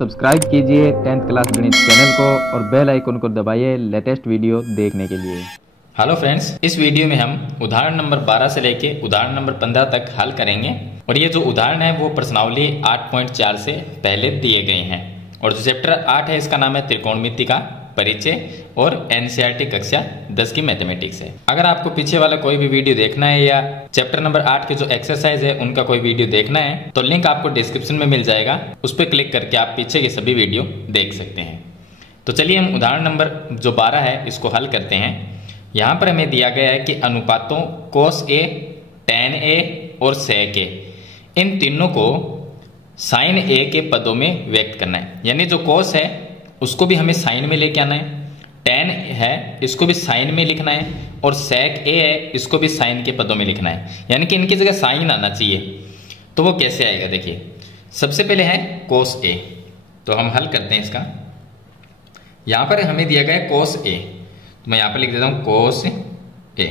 Subscribe कीजिए 10th class गणित channel को और बेल आइकन को दबाइए लेटेस्ट वीडियो देखने के लिए। हेलो फ्रेंड्स, इस वीडियो में हम उदाहरण नंबर 12 से लेके उदाहरण नंबर 15 तक हल करेंगे और ये जो उदाहरण है वो प्रश्नावली 8.4 से पहले दिए गए हैं और जो चैप्टर 8 है इसका नाम है त्रिकोणमिति का परिचय और एनसीईआरटी कक्षा 10 की मैथमेटिक्स है। अगर आपको पीछे वाला कोई भी वीडियो देखना है या चैप्टर नंबर 8 के जो एक्सरसाइज है उनका कोई वीडियो देखना है तो लिंक आपको डिस्क्रिप्शन में मिल जाएगा, उस पर क्लिक करके आप पीछे के सभी वीडियो देख सकते हैं। तो चलिए हम उदाहरण नंबर जो 12 है इसको हल करते हैं। यहाँ पर हमें दिया गया है कि अनुपातों cos A, tan A और sec A इन तीनों को sin A के पदों में व्यक्त करना है। यानी जो cos है उसको भी हमें साइन में लेके आना है, tan है इसको भी साइन में लिखना है और sec A है इसको भी साइन के पदों में लिखना है। यानी कि इनकी जगह साइन आना चाहिए। तो वो कैसे आएगा, देखिए सबसे पहले है cos A, तो हम हल करते हैं इसका। यहाँ पर हमें दिया गया है cos A, तो मैं यहाँ पर लिख देता हूँ cos A।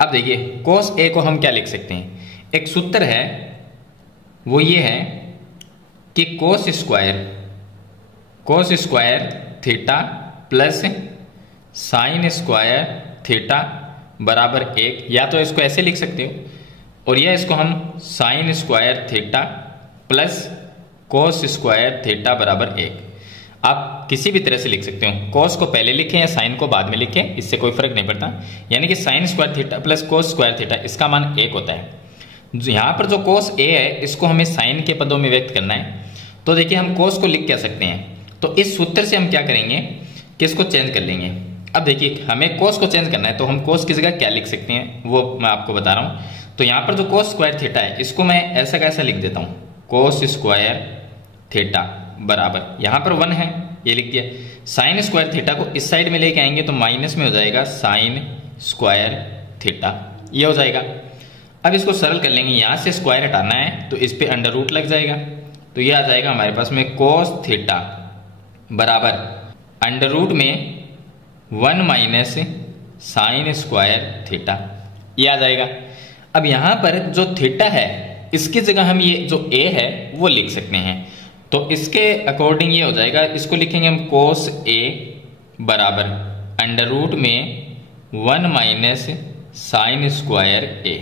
अब देखिए cos A को हम क्या लिख सकते हैं, एक सूत्र है वो ये है कि cos square theta plus sine square theta बराबर 1, या तो इसको ऐसे लिख सकते हो और या इसको हम sine square theta plus cos square theta बराबर 1, आप किसी भी तरह से लिख सकते हो। cos को पहले लिखें या साइन को बाद में लिखें, इससे कोई फर्क नहीं पड़ता। यानी कि sine square theta plus cos square theta इसका मान 1 होता है। यहाँ पर जो cos A है इसको हमें साइन के पदों में व्यक्त करना है। तो देखिए हम cos को लिख क्या सकते हैं, तो इस सूत्र से हम क्या करेंगे कि इसको चेंज कर लेंगे। अब देखिए हमें cos को चेंज करना है, तो हम cos की जगह क्या लिख सकते हैं वो मैं आपको बता रहा हूँ। तो यहाँ पर जो cos स्क्वायर थीटा है इसको मैं ऐसा कैसा लिख देता हूँ, cos स्क्वायर थीटा बराबर यहाँ पर 1 है, ये लिख दिया। साइन स्क्वायर थीटा को इस साइड में लेके आएंगे तो माइनस में हो जाएगा साइन स्क्वायर थीटा, ये हो जाएगा। अब इसको सरल कर लेंगे, यहाँ से स्क्वायर हटाना है तो इस पे अंडर रूट लग जाएगा, तो ये आ जाएगा हमारे पास में cos थीटा बराबर अंडर रूट में 1 माइनस साइन स्क्वायर थीटा, ये आ जाएगा। अब यहाँ पर जो थीटा है इसकी जगह हम ये जो a है वो लिख सकते हैं, तो इसके अकॉर्डिंग ये हो जाएगा, इसको लिखेंगे हम cos A बराबर अंडर रूट में 1 माइनस साइन स्क्वायर A।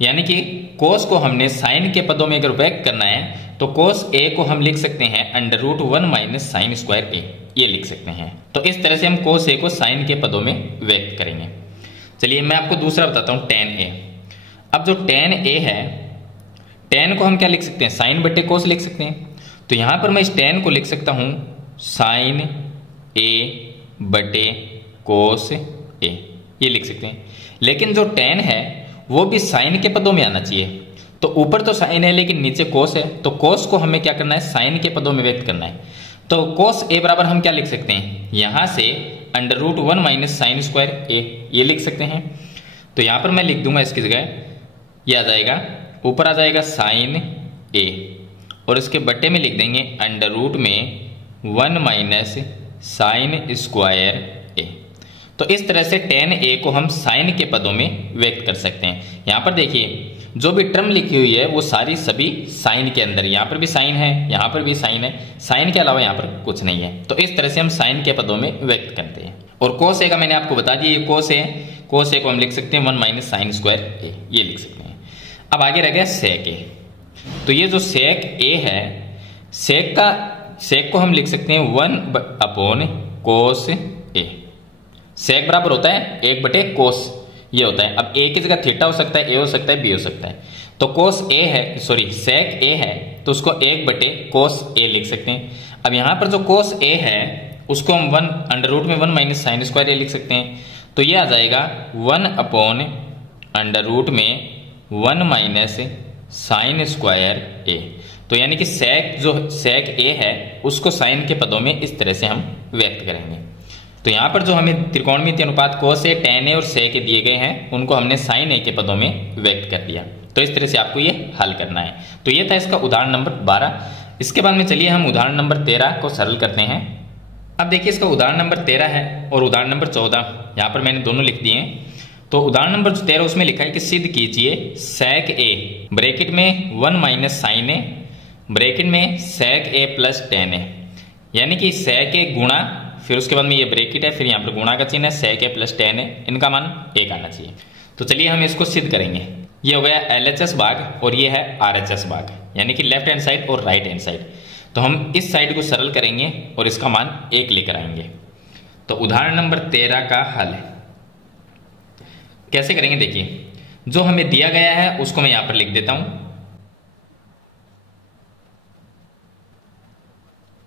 यानी कि cos को हमने साइन के पदों में अगर व्यक्त करना है तो cos A को हम लिख सकते हैं under root 1 minus sine square A, ये लिख सकते हैं। तो इस तरह से हम cos A को साइन के पदों में व्यक्त करेंगे। चलिए मैं आपको दूसरा बताता हूँ tan A। अब जो tan A है, tan को हम क्या लिख सकते हैं, साइन बटे cos लिख सकते हैं। तो यहाँ पर मैं इस tan को लिख सकता हूँ साइन A बटे cos A, ये लिख सकते हैं। लेकिन जो tan है वो भी साइन के पदों में आना चाहिए। तो ऊपर तो साइन है लेकिन नीचे cos है, तो cos को हमें क्या करना है, साइन के पदों में व्यक्त करना है। तो cos A बराबर हम क्या लिख सकते हैं, यहाँ से under root 1 minus sine square A, ये लिख सकते हैं। तो यहाँ पर मैं लिख दूंगा इसकी जगह, ये आ जाएगा, ऊपर आ जाएगा साइन A और इसके बट्टे में लिख देंगे अंडर रूट में 1 माइनस साइन स्क्वायर A। तो इस तरह से tan A को हम साइन के पदों में व्यक्त कर सकते हैं। यहाँ पर देखिए जो भी टर्म लिखी हुई है वो सारी सभी साइन के अंदर, यहाँ पर भी साइन है, यहाँ पर भी साइन है, साइन के अलावा यहाँ पर कुछ नहीं है। तो इस तरह से हम साइन के पदों में व्यक्त करते हैं। और cos A का मैंने आपको बता दिया, ये cos A है, cos A को हम लिख सकते हैं 1 माइनस साइन स्क्वायर A, ये लिख सकते हैं। अब आगे रह गया sec A। तो ये जो sec A है, sec को हम लिख सकते हैं 1 अपॉन cos A। sec बराबर होता है 1 बटे cos, ये होता है। अब a की जगह थीटा हो सकता है, a हो सकता है, b हो सकता है। तो cos A है, सॉरी sec A है, तो उसको 1 बटे cos A लिख सकते हैं। अब यहाँ पर जो cos A है उसको हम 1 अंडर रूट में 1 माइनस साइन स्क्वायर A लिख सकते हैं। तो ये आ जाएगा 1 अपॉन अंडर रूट में 1 माइनस साइन स्क्वायर A। तो यानी कि sec A है उसको साइन के पदों में इस तरह से हम व्यक्त करेंगे। तो यहाँ पर जो हमें त्रिकोणमितीय अनुपात cos A, tan A और sec A दिए गए हैं उनको हमने sin A के पदों में व्यक्त कर दिया। तो इस तरह से आपको ये हल करना है। तो ये था इसका उदाहरण नंबर 12। इसके बाद में चलिए हम उदाहरण नंबर 13 को सरल करते हैं। अब देखिए इसका उदाहरण नंबर 13 है और उदाहरण नंबर 14, यहाँ पर मैंने दोनों लिख दिए हैं। तो उदाहरण नंबर 13 उसमें लिखा है कि सिद्ध कीजिए sec A ब्रैकेट में 1 माइनस साइन A ब्रैकेट में sec a plus tan a, यानी कि sec a गुणा, फिर उसके बाद में ये ब्रैकेट है, फिर यहाँ पर गुणा का चिन्ह है, sec a plus tan a, इनका मान 1 आना चाहिए। तो चलिए हम इसको सिद्ध करेंगे। ये हो गया LHS भाग और ये है RHS भाग, यानी कि लेफ्ट हैंड साइड और राइट हैंड साइड। तो हम इस साइड को सरल करेंगे और इसका मान 1 लेकर आएंगे। तो उदाहरण नंबर 13 का हल कैसे करेंगे, देखिए जो हमें दिया गया है उसको मैं यहां पर लिख देता हूं।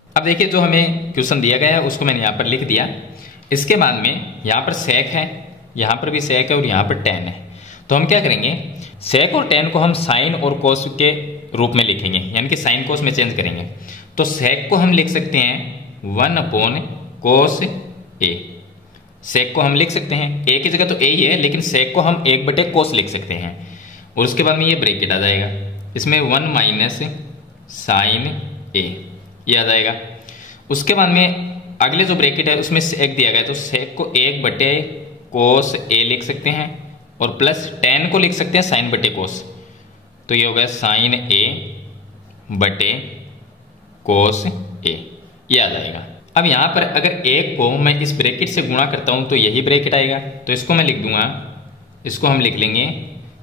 अब देखिए जो हमें क्वेश्चन दिया गया है उसको मैंने यहां पर लिख दिया। इसके बाद में यहां पर sec है, यहां पर भी sec है और यहां पर tan है। तो हम क्या करेंगे, sec और tan को हम sin और cos के रूप में लिखेंगे, यानी कि sin cos में चेंज करेंगे। तो sec को हम लिख सकते हैं 1/cos a, sec को हम लिख सकते हैं, a की जगह तो a ही है, लेकिन sec को हम 1/cos लिख सकते हैं। और उसके बाद में ये ब्रैकेट आ जाएगा, इसमें 1 - sin a ये आ जाएगा। उसके बाद में अगले जो ब्रैकेट है उसमें sec दिया गया है, तो sec को 1/cos a लिख सकते हैं और प्लस tan को लिख सकते हैं sin/cos। तो ये हो गया sin a/cos a, ये आ जाएगा। अब यहां पर अगर 1 को मैं इस ब्रैकेट से गुणा करता हूं तो यही ब्रैकेट आएगा, तो इसको मैं लिख दूंगा, इसको हम लिख लेंगे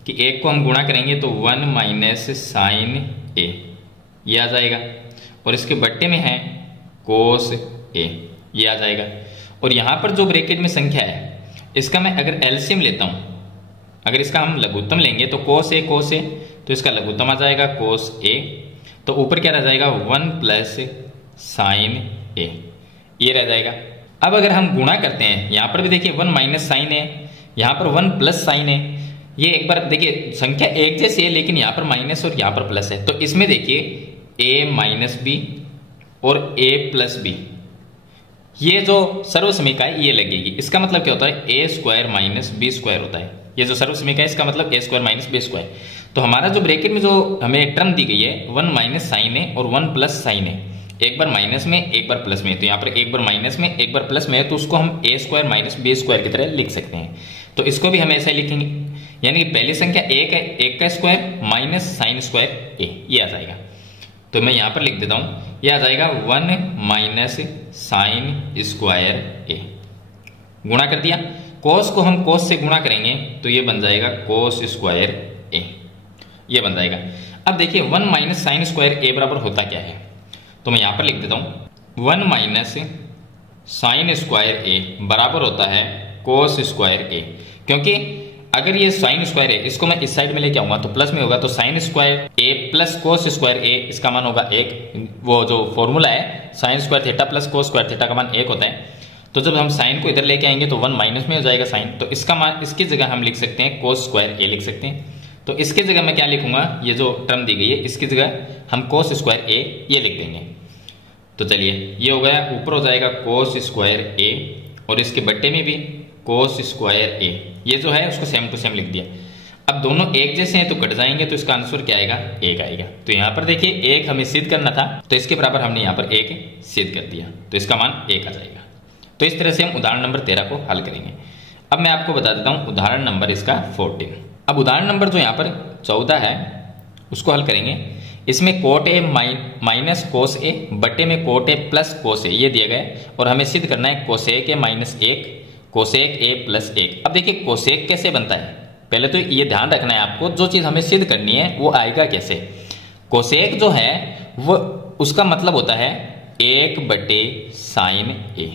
कि 1 को हम गुणा करेंगे तो 1 - sin a ये आ जाएगा, और इसके बट्टे में है cos a ये आ जाएगा। और यहां पर जो ब्रैकेट में संख्या है इसका मैं अगर एलसीएम लेता हूं, अगर इसका हम लघुत्तम लेंगे तो cos a, तो इसका लघुत्तम आ जाएगा cos a, तो ऊपर क्या रह जाएगा 1 + sin a ये रह जाएगा। अब अगर हम गुणा करते हैं, यहां पर भी देखिए 1 - sin a, यहां पर 1 + sin a, ये एक बार देखिए संख्या एक जैसी है लेकिन यहां पर माइनस और यहां पर प्लस है, तो इसमें देखिए a - b और a + b, ये जो सर्वसमीका है ये लगेगी। इसका मतलब क्या होता है, a² - b² होता है। ये जो सर्वसमीका है इसका मतलब a² - b²। तो हमारा जो ब्रैकेट में जो हमें टर्म दी गई है 1 - sin a और 1 + sin a, एक बार माइनस में एक बार प्लस में, तो यहाँ पर एक बार माइनस में एक बार प्लस में है, तो उसको हम a² - b² की तरह लिख सकते हैं। तो इसको भी हम ऐसा ही लिखेंगे, यानी कि पहली संख्या 1 है, 1 का स्क्वायर माइनस sin² a ये आ जाएगा। तो मैं यहाँ पर लिख देता हूँ, ये आ जाएगा 1 - sin² a, गुणा कर दिया। cos को हम cos से गुणा करेंगे तो ये बन जाएगा cos² a ये बन जाएगा। अब देखिए 1 - sin² a बराबर होता क्या है, तो मैं यहां पर लिख देता हूं 1 - sin² a बराबर होता है cos² a, क्योंकि अगर ये sin² है इसको मैं इस साइड में लेके आऊंगा तो प्लस में होगा, तो sin² a plus cos² a इसका मान होगा 1। वो जो फॉर्मूला है sin² theta plus cos² theta का मान 1 होता है। तो जब हम साइन को इधर लेके आएंगे तो 1 माइनस में हो जाएगा साइन, तो इसका मान, इसकी जगह हम लिख सकते हैं cos² a लिख सकते हैं। तो इसकी जगह मैं क्या लिखूंगा, ये जो टर्म दी गई है इसकी जगह हम cos² a ये लिख देंगे। तो चलिए ये हो गया, ऊपर हो जाएगा cos² a और इसके बट्टे में भी cos² a, ये जो है उसको सेम टू सेम लिख दिया। अब दोनों एक जैसे हैं तो कट जाएंगे, तो इसका आंसर क्या आएगा, 1 आएगा। तो यहाँ पर देखिए 1 हमें सिद्ध करना था, तो इसके बराबर हमने यहाँ पर 1 सिद्ध कर दिया, तो इसका मान 1 आ जाएगा। तो इस तरह से हम उदाहरण नंबर 13 को हल करेंगे। अब मैं आपको बता देता हूँ उदाहरण नंबर इसका 14। अब उदाहरण नंबर जो यहाँ पर 14 है उसको हल करेंगे। इसमें cot a minus cos a बटे में cot a plus cos a ये दिया गया है, और हमें सिद्ध करना है cosec a minus 1 cosec a plus 1। अब देखिए cosec कैसे बनता है, पहले तो ये ध्यान रखना है आपको, जो चीज हमें सिद्ध करनी है वो आएगा कैसे। cosec जो है वो उसका मतलब होता है 1/sin a।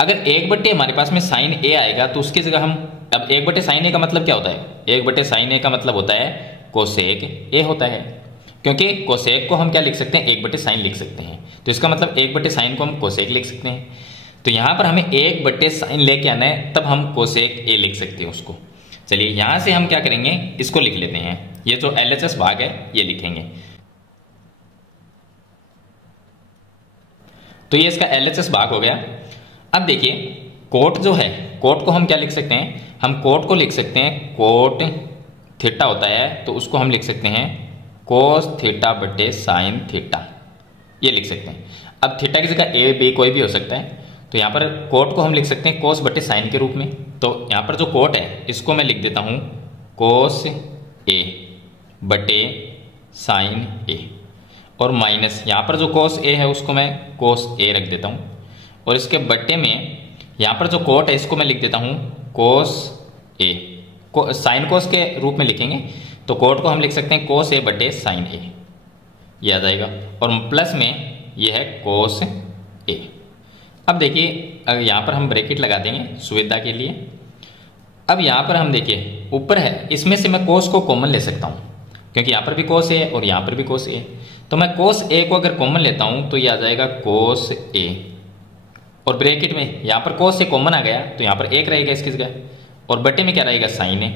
अगर 1/, हमारे पास में sin a आएगा तो उसकी जगह हम, अब 1/sin a का मतलब क्या होता है, 1/sin a का मतलब होता है cosec a होता है, क्योंकि cosec को हम क्या लिख सकते हैं, 1/sin लिख सकते हैं। तो इसका मतलब 1/sin को हम cosec लिख सकते हैं। तो यहां पर हमें 1/sin लेके आना है, तब हम cosec a लिख सकते हैं उसको। चलिए यहां से हम क्या करेंगे, इसको लिख लेते हैं, ये जो LHS भाग है ये लिखेंगे। तो ये इसका LHS भाग हो गया। अब देखिए कोट जो है, कोट को हम क्या लिख सकते हैं, हम कोट को लिख सकते हैं कोट थीटा होता है तो उसको हम लिख सकते हैं cos θ/sin θ ये लिख सकते हैं। अब थीटा की जगह a b कोई भी हो सकता है, तो यहाँ पर कोट को हम लिख सकते हैं cos/sin के रूप में। तो यहाँ पर जो कोट है इसको मैं लिख देता हूँ cos a/sin a, और माइनस यहाँ पर जो कोस ए है उसको मैं कोस ए रख देता हूँ, और इसके बट्टे में यहाँ पर जो कोट है इसको मैं लिख देता हूँ कोस ए, साइन कोस के रूप में लिखेंगे, तो कोट को हम लिख सकते हैं कोस ए बटे साइन ए, ये आ जाएगा, और प्लस में ये है कोस ए। अब देखिए अगर यहाँ पर हम ब्रैकेट लगा देंगे सुविधा के लिए। अब यहाँ पर हम देखिए ऊपर है, इसमें से मैं कोस को कॉमन ले सकता हूँ क्योंकि यहाँ पर भी कोस ए और यहाँ पर भी कोस ए, तो मैं कोस ए को अगर कॉमन लेता हूँ तो ये आ जाएगा कोस ए, और ब्रैकेट में यहाँ पर कोस से कॉमन आ गया तो यहाँ पर एक रहेगा इसकी जगह, और बटे में क्या रहेगा साइन ए,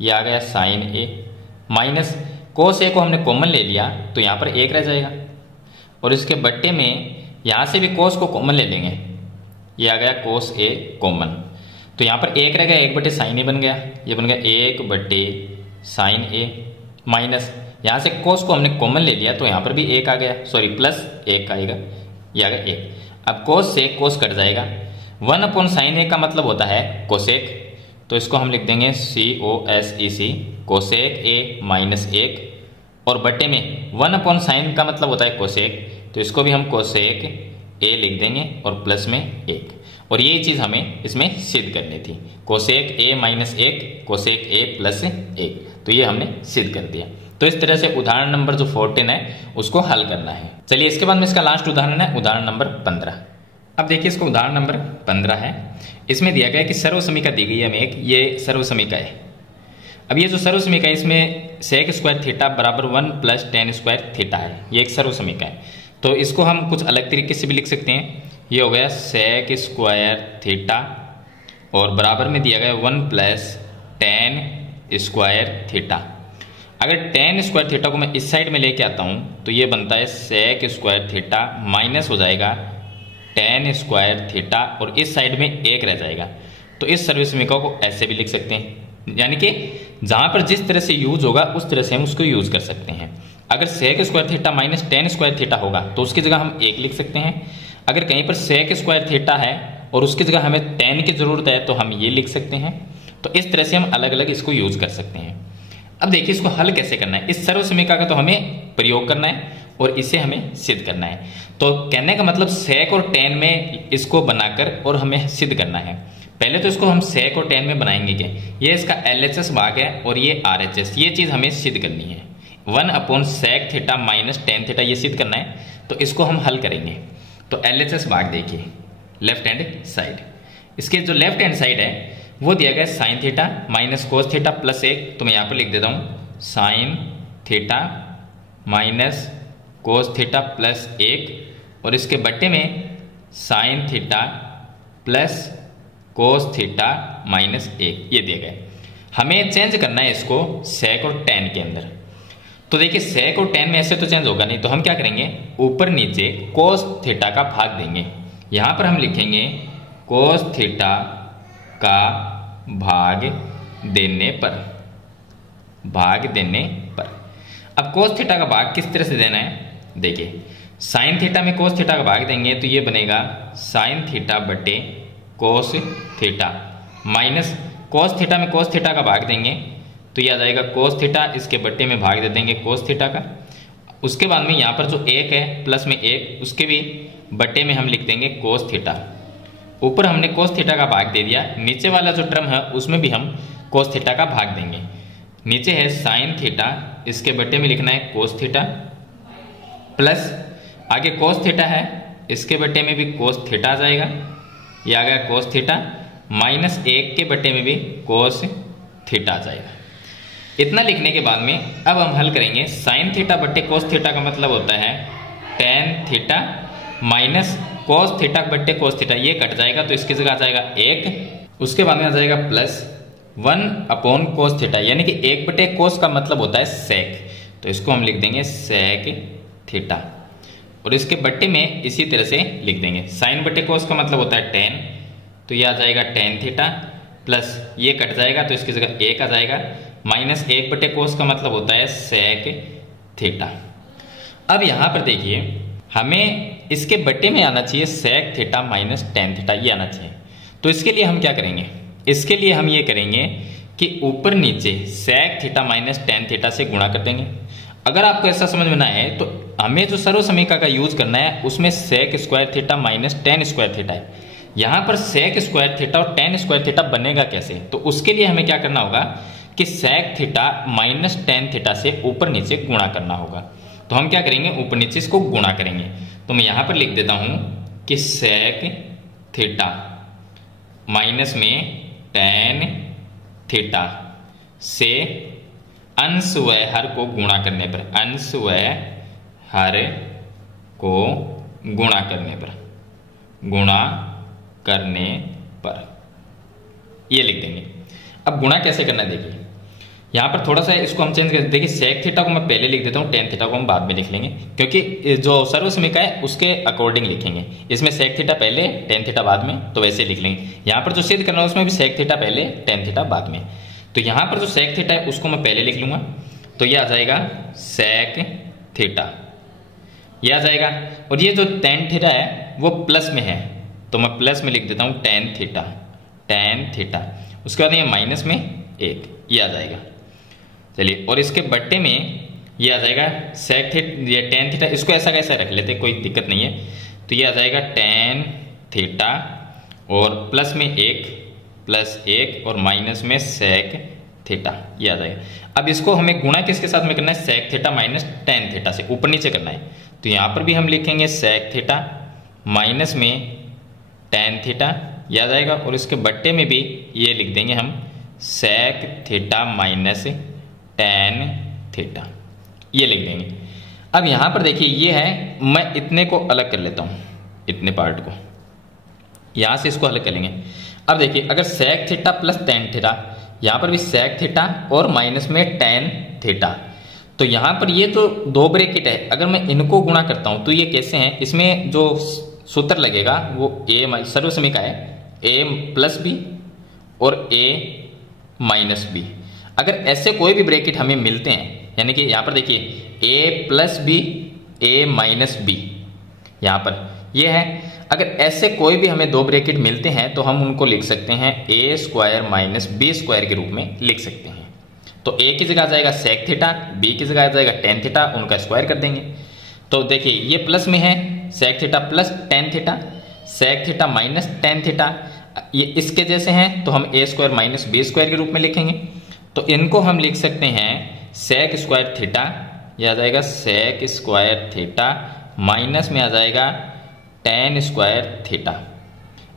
ये आ गया साइन ए, माइनस कोस ए को हमने कॉमन ले लिया तो यहाँ पर एक रह जाएगा, और इसके बट्टे में यहाँ से भी कोस को कॉमन ले लेंगे, ये आ गया कोस ए कॉमन, तो यहाँ पर एक रह गया, एक बटे साइन ए बन गया, ये बन गया एक बटे साइन ए, माइनस यहाँ से कोस को हमने कॉमन ले लिया तो यहाँ पर भी एक आ गया, सॉरी प्लस एक आएगा, ये आ गया एक। अब कोस से कोस कट जाएगा, 1 साइन ए का मतलब होता है कोसेक, तो इसको हम लिख देंगे COSEC कोसेक ए माइनस एक, और बटे में 1 साइन का मतलब होता है कोसेक, तो इसको भी हम कोसेक ए लिख देंगे और प्लस में एक, और यही चीज हमें इसमें सिद्ध करनी थी, कोसेक ए माइनस एक कोसेक ए प्लस एक, तो ये हमने सिद्ध कर दिया। तो इस तरह से उदाहरण नंबर जो 14 है उसको हल करना है। चलिए इसके बाद में इसका लास्ट उदाहरण है उदाहरण नंबर 15। अब देखिए इसको उदाहरण नंबर 15 है, इसमें दिया गया है कि सर्वसमीका दी गई है हमें एक, ये सर्वसमीका है। अब ये जो सर्वसमीका है इसमें सेक स्क्वायर थीटा बराबर 1 प्लस टेन स्क्वायर थीटा है, ये एक सर्वसमीका है, तो इसको हम कुछ अलग तरीके से भी लिख सकते हैं। ये हो गया सेक स्क्वायर थीटा और बराबर में दिया गया 1 प्लस टेन स्क्वायर थीटा। अगर टेन स्क्वायर थीटा को मैं इस साइड में लेके आता हूँ तो ये बनता है सेक स्क्वायर थीटा माइनस हो जाएगा टेन स्क्वायर थीटा, और इस साइड में एक रह जाएगा, तो इस सर्वसमीका को ऐसे भी लिख सकते हैं, यानी कि जहाँ पर जिस तरह से यूज होगा उस तरह से हम उसको यूज कर सकते हैं। अगर sec square theta minus tan square theta होगा तो उसकी जगह हम एक लिख सकते हैं, अगर कहीं पर सेक स्क्वायर थीटा है और उसकी जगह हमें टेन की जरूरत है तो हम ये लिख सकते हैं, तो इस तरह से हम अलग अलग इसको यूज कर सकते हैं। अब देखिए इसको हल कैसे करना है, इस सर्वसमीका का तो हमें प्रयोग करना है और इसे हमें सिद्ध करना है। तो कहने का मतलब सेक और टेन में इसको बनाकर और हमें सिद्ध करना है। पहले तो इसको हम सेक और टेन में बनाएंगे क्या, ये इसका LHS भाग है और ये RHS, ये चीज हमें सिद्ध करनी है। 1 sec theta minus tan theta ये सिद्ध करना है, तो इसको हम हल करेंगे। तो LHS भाग देखिए लेफ्ट हैंड साइड, इसके जो लेफ्ट हैंड साइड है वो दिया गया sine theta minus cos theta plus एक, तो मैं यहाँ पर लिख देता हूँ sine theta minus cos theta plus एक, और इसके बट्टे में sine theta plus cos theta minus एक, ये दिया गया। हमें चेंज करना है इसको सेक और टेन के अंदर, तो देखिए सेक और टेन में ऐसे तो चेंज होगा नहीं, तो हम क्या करेंगे ऊपर नीचे कोस थीटा का भाग देंगे। यहां पर हम लिखेंगे कोस थीटा का भाग देने पर, भाग देने पर। अब कोस थीटा का भाग किस तरह से देना है, देखिए साइन थीटा में कोस थीटा का भाग देंगे तो ये बनेगा साइन थीटा बटे cos theta, minus cos theta में कोस थीटा का भाग देंगे तो ये आ जाएगा कोस थीटा, इसके बट्टे में भाग दे देंगे कोस थीटा का। उसके बाद में यहाँ पर जो एक है प्लस में एक, उसके भी बट्टे में हम लिख देंगे कोस थीटा। ऊपर हमने कोस थीटा का भाग दे दिया, नीचे वाला जो टर्म है उसमें भी हम कोस थीटा का भाग देंगे। नीचे है साइन थीटा, इसके बट्टे में लिखना है कोस थीटा, प्लस आगे कोस थीटा है, इसके बट्टे में भी कोस थीटा आ जाएगा, ये आ गया कोस थीटा, माइनस एक के बट्टे में भी कोस थीटा आ जाएगा। इतना लिखने के बाद में अब हम हल करेंगे। साइन थीटा बट्टे कोस थीटा का मतलब होता है tan theta, minus cos theta बट्टे कोस थीटा, ये कट जाएगा तो इसकी जगह आ जाएगा एक, उसके बाद में आ जाएगा प्लस 1 कोस थीटा, यानी कि एक बटे कोस का मतलब होता है सेक, तो इसको हम लिख देंगे सेक थीटा, और इसके बट्टे में इसी तरह से लिख देंगे साइन बटे कोस का मतलब होता है टेन, तो ये आ जाएगा टेन थीटा, प्लस ये कट जाएगा तो इसकी जगह एक आ जाएगा, माइनस एक बटे कोस का मतलब होता है सेक थीटा। अब यहां पर देखिए हमें इसके बट्टे में आना चाहिए sec theta minus tan theta, ये आना चाहिए। तो इसके लिए हम क्या करेंगे, इसके लिए हम ये करेंगे कि ऊपर नीचे sec theta minus tan theta से गुणा कर देंगे। अगर आपको ऐसा समझ में ना आए तो हमें जो सर्व समीकरण का यूज करना है उसमें sec square theta minus tan square theta है। यहां पर सेक स्क्वायर थीटा और टेन स्क्वायर थीटा बनेगा कैसे, तो उसके लिए हमें क्या करना होगा कि sec theta minus tan theta से ऊपर नीचे गुणा करना होगा। तो हम क्या करेंगे, ऊपर नीचे इसको गुणा करेंगे। तो मैं यहां पर लिख देता हूं कि सेक थीटा माइनस में टेन थीटा से अंश व हर को गुणा करने पर, अंश व हर को गुणा करने पर ये लिख देंगे। अब गुणा कैसे करना है देखिए, यहां पर थोड़ा सा इसको हम चेंज कर देखिए, सेक थीटा को मैं पहले लिख देता हूं, टेन थीटा को हम बाद में लिख लेंगे, क्योंकि जो सर्व समीकरण है उसके अकॉर्डिंग लिखेंगे। इसमें सेक थीटा पहले टेन थीटा बाद में, तो वैसे लिख लेंगे। यहां पर जो सिद्ध करना है उसमें भी सेक थीटा पहले टेन थीटा बाद में। तो यहां पर जो सेक थीटा है उसको मैं पहले लिख लूंगा, तो ये आ जाएगा सेक थीटा, ये आ जाएगा। और ये जो टेन थीटा है वो प्लस में है, तो मैं प्लस में लिख देता हूं टेन थीटा। उसके बाद ये माइनस में एक, ये आ जाएगा। चलिए, और इसके बट्टे में ये आ जाएगा सेक थीटा, ये टेन थीटा, इसको ऐसा कैसा रख लेते, कोई दिक्कत नहीं है। तो ये आ जाएगा टेन थीटा और प्लस में एक, प्लस एक और माइनस में सेक थीटा, ये आ जाएगा। अब इसको हमें गुणा किसके साथ में करना है, sec theta minus tan theta से ऊपर नीचे करना है। तो यहां पर भी हम लिखेंगे सेक थीटा माइनस में टेन थीटा, ये आ जाएगा। और इसके बट्टे में भी ये लिख देंगे हम sec theta minus tan theta, ये लिख देंगे। अब यहां पर देखिए ये है, मैं इतने को अलग कर लेता हूं, इतने पार्ट को यहां से इसको अलग कर लेंगे। अब देखिए, अगर sec theta plus tan theta, यहां पर भी सेक थीटा और माइनस में टेन थीटा, तो यहां पर ये जो दो ब्रैकेट है, अगर मैं इनको गुणा करता हूं तो ये कैसे हैं, इसमें जो सूत्र लगेगा वो ए सर्व समीकरण है, ए प्लस बी और ए माइनस बी। अगर ऐसे कोई भी ब्रैकेट हमें मिलते हैं, यानी कि यहां पर देखिए ए प्लस बी, ए माइनस बी, यहां पर ये है। अगर ऐसे कोई भी हमें दो ब्रैकेट मिलते हैं तो हम उनको लिख सकते हैं ए स्क्वायर माइनस बी स्क्वायर के रूप में लिख सकते हैं। तो ए की जगह आ जाएगा सेक थीटा, बी की जगह आ जाएगा टेन थीटा, उनका स्क्वायर कर देंगे। तो देखिए ये प्लस में है sec theta plus tan theta, sec theta minus tan theta, ये इसके जैसे हैं, तो हम a square minus b square के रूप में लिखेंगे। तो इनको हम लिख सकते हैं सेक स्क्वायर थीटा, यह आ जाएगा सेक स्क्वायर थीटा माइनस में आ जाएगा टेन स्क्वायर थीटा,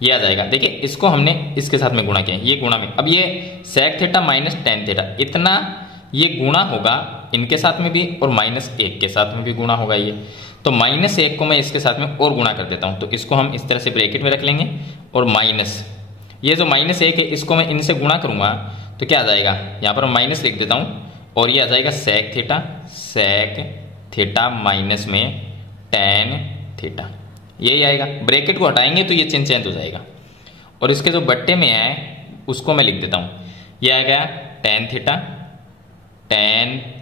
ये आ जाएगा। देखिए इसको हमने इसके साथ में गुणा किया, ये गुणा में, अब ये sec theta minus tan theta, इतना ये गुणा होगा इनके साथ में भी और माइनस एक के साथ में भी गुणा होगा ये। तो माइनस एक को मैं इसके साथ में और गुणा कर देता हूं, तो इसको हम इस तरह से ब्रैकेट में रख लेंगे। और माइनस ये जो माइनस एक है इसको मैं इनसे गुणा करूंगा तो क्या आ जाएगा, यहां पर माइनस लिख देता हूं, और ये आ जाएगा सेक थीटा माइनस में टेन थीटा, यही आएगा। ब्रैकेट को हटाएंगे तो ये चिन्ह चेंज हो जाएगा। और इसके जो बट्टे में है उसको मैं लिख देता हूं, ये आ गया टेन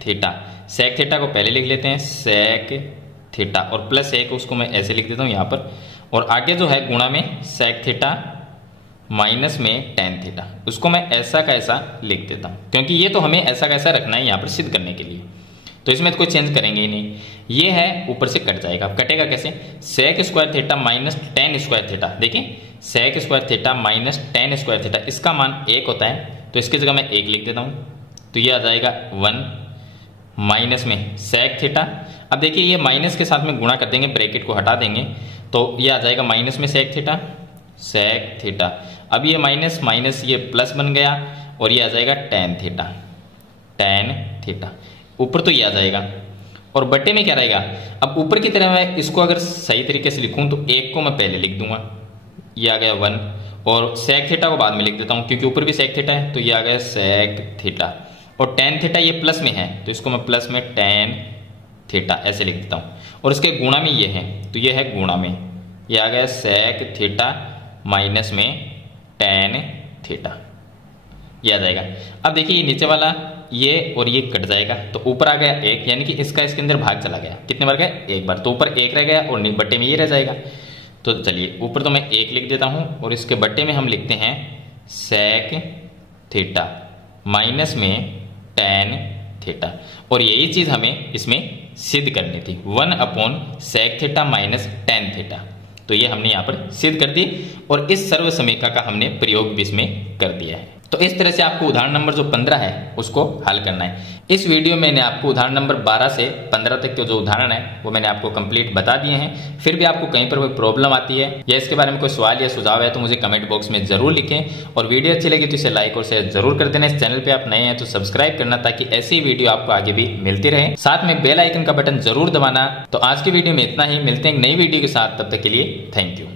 थीटा, सेक थीटा को पहले लिख लेते हैं सेक थीटा, और प्लस एक उसको मैं ऐसे लिख देता हूं यहां पर। और आगे जो है गुणा में सेक थीटा माइनस में टेन थीटा, उसको मैं ऐसा का ऐसा लिख देता हूं, क्योंकि ये तो हमें ऐसा कैसा रखना है यहां पर सिद्ध करने के लिए, तो इसमें तो कोई चेंज करेंगे ही नहीं। ये है ऊपर से कट जाएगा। कटेगा कैसे, sec square theta minus tan square theta, देखिए sec square theta minus tan square theta, इसका मान एक होता है, तो इसकी जगह मैं एक लिख देता हूं, तो ये आ जाएगा वन माइनस में सेक थीटा। अब देखिए ये माइनस के साथ में गुणा कर देंगे, ब्रैकेट को हटा देंगे, तो ये आ जाएगा माइनस में सेक थीटा। अब ये माइनस माइनस ये प्लस बन गया, और ये आ जाएगा टेन थीटा, ऊपर तो ये आ जाएगा। और बट्टे में क्या रहेगा, अब ऊपर की तरह मैं इसको अगर सही तरीके से लिखूं तो एक को मैं पहले लिख दूंगा, ये आ गया वन, और सेक थीटा को बाद में लिख देता हूं क्योंकि ऊपर भी सेक थीटा है, तो ये आ गया सेक थीटा। और टेन थीटा ये प्लस में है तो इसको मैं प्लस में टेन थीटा ऐसे लिख देता हूं। और इसके गुणा में ये है, तो ये है गुणा में, ये आ गया सेक थीटा माइनस में टेन थीटा, ये आ जाएगा। अब देखिए ये नीचे वाला ये और ये कट जाएगा, तो ऊपर आ गया एक, यानी कि इसका इसके अंदर भाग चला गया, कितने बार गया, एक बार, तो ऊपर एक रह गया और बट्टे में ये रह जाएगा। तो चलिए ऊपर तो मैं एक लिख देता हूं, और इसके बट्टे में हम लिखते हैं सेक थीटा माइनस में टेन थीटा, और यही चीज हमें इसमें सिद्ध करनी थी, 1/sec theta minus tan theta. तो ये हमने यहाँ पर सिद्ध कर दी और इस सर्व समीकरण का हमने प्रयोग भी इसमें कर दिया है। तो इस तरह से आपको उदाहरण नंबर जो 15 है उसको हल करना है। इस वीडियो में मैंने आपको उदाहरण नंबर 12 से 15 तक के जो उदाहरण है वो मैंने आपको कंप्लीट बता दिए हैं। फिर भी आपको कहीं पर कोई प्रॉब्लम आती है या इसके बारे में कोई सवाल या सुझाव है तो मुझे कमेंट बॉक्स में जरूर लिखें और वीडियो अच्छी लगी तो इसे लाइक और शेयर जरूर कर देना। इस चैनल पर आप नए हैं तो सब्सक्राइब करना ताकि ऐसी वीडियो आपको आगे भी मिलती रहे। साथ में बेल आइकन का बटन जरूर दबाना। तो आज की वीडियो में इतना ही, मिलते हैं एक नई वीडियो के साथ, तब तक के लिए थैंक यू।